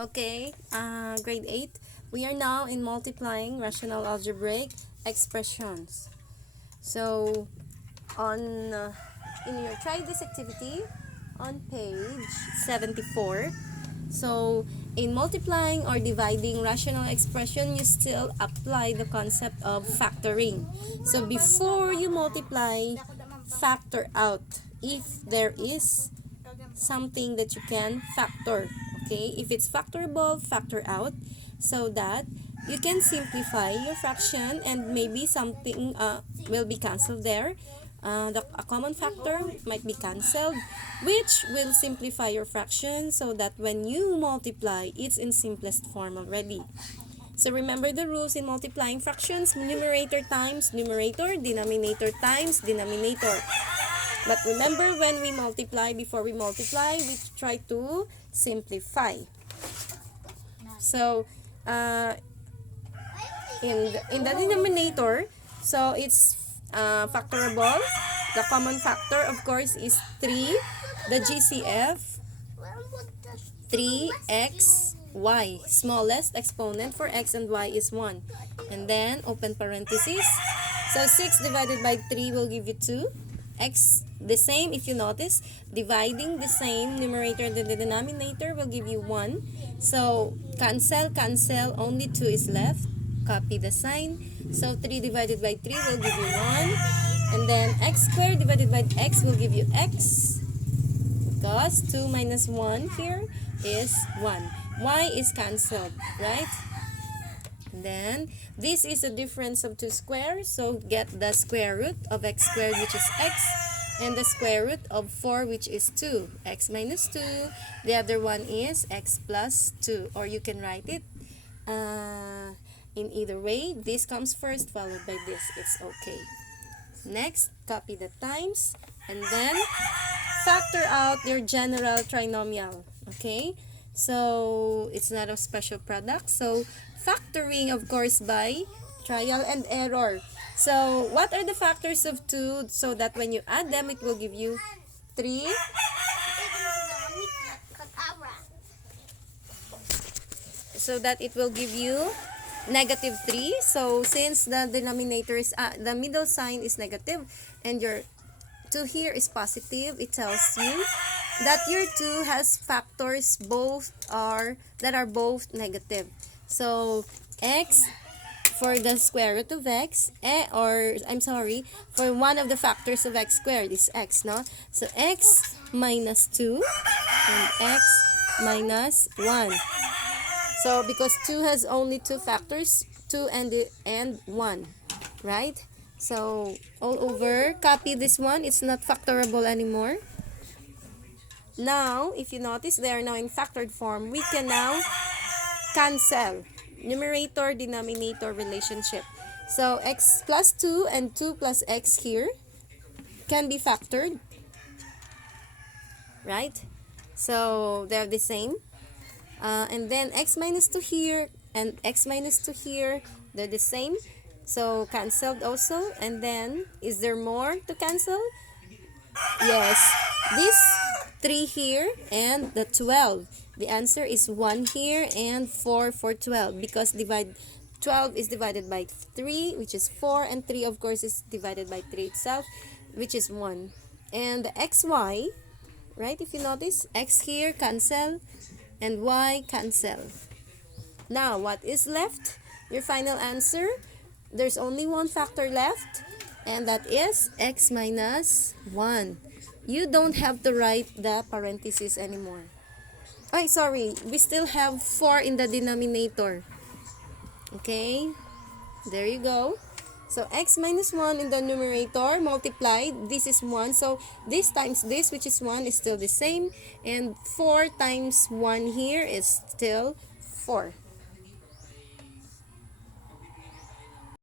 Okay, grade 8. We are now in multiplying rational algebraic expressions. So, on in your try this activity on page 74. So, in multiplying or dividing rational expression, you still apply the concept of factoring. So, before you multiply, factor out if there is something that you can factor. Okay, if it's factorable, factor out so that you can simplify your fraction and maybe something will be cancelled there. A common factor might be cancelled, which will simplify your fraction so that when you multiply, it's in simplest form already. So remember the rules in multiplying fractions: numerator times numerator, denominator times denominator. But remember, when we multiply, before we multiply, we try to simplify. So, in the denominator, so it's factorable. The common factor, of course, is 3. The GCF, 3xy. Smallest exponent for x and y is 1. And then, open parenthesis. So, 6 divided by 3 will give you 2. X the same, if you notice, dividing the same numerator and the denominator will give you 1. So cancel, only 2 is left. Copy the sign. So 3 divided by 3 will give you 1. And then x squared divided by x will give you x. Because 2 minus 1 here is 1. Y is cancelled, right? Then, this is a difference of 2 squares, so get the square root of x squared, which is x, and the square root of 4, which is 2. X minus 2, the other one is x plus 2, or you can write it in either way. This comes first, followed by this. It's okay. Next, copy the times, and then factor out your general trinomial, okay? So, it's not a special product, so factoring, of course, by trial and error. So, what are the factors of 2 so that when you add them, it will give you 3. So that it will give you negative 3. So, since the denominator is, the middle sign is negative and your 2 here is positive, it tells you that your 2 has factors that are both negative. So, x for the square root of x, for one of the factors of x squared is x, no? So, x minus 2 and x minus 1. So, because 2 has only 2 factors, 2 and 1, right? So, all over, copy this one. It's not factorable anymore. Now, if you notice, they are now in factored form. We can now cancel numerator denominator relationship. So x plus 2 and 2 plus x here can be factored, right? So they're the same, and then x minus 2 here and x minus 2 here, they're the same, so cancelled also. And then is there more to cancel? Yes, this 3 here and the 12. The answer is 1 here and 4 for 12, because 12 is divided by 3, which is 4, and 3 of course is divided by 3 itself, which is 1. And the xy, right, if you notice, x here cancel and y cancel. Now, what is left? Your final answer, there's only one factor left, and that is x minus 1. You don't have to write the parentheses anymore. Sorry, we still have 4 in the denominator. Okay, there you go. So, x minus 1 in the numerator multiplied, this is 1. So, this times this, which is 1, is still the same. And 4 times 1 here is still 4.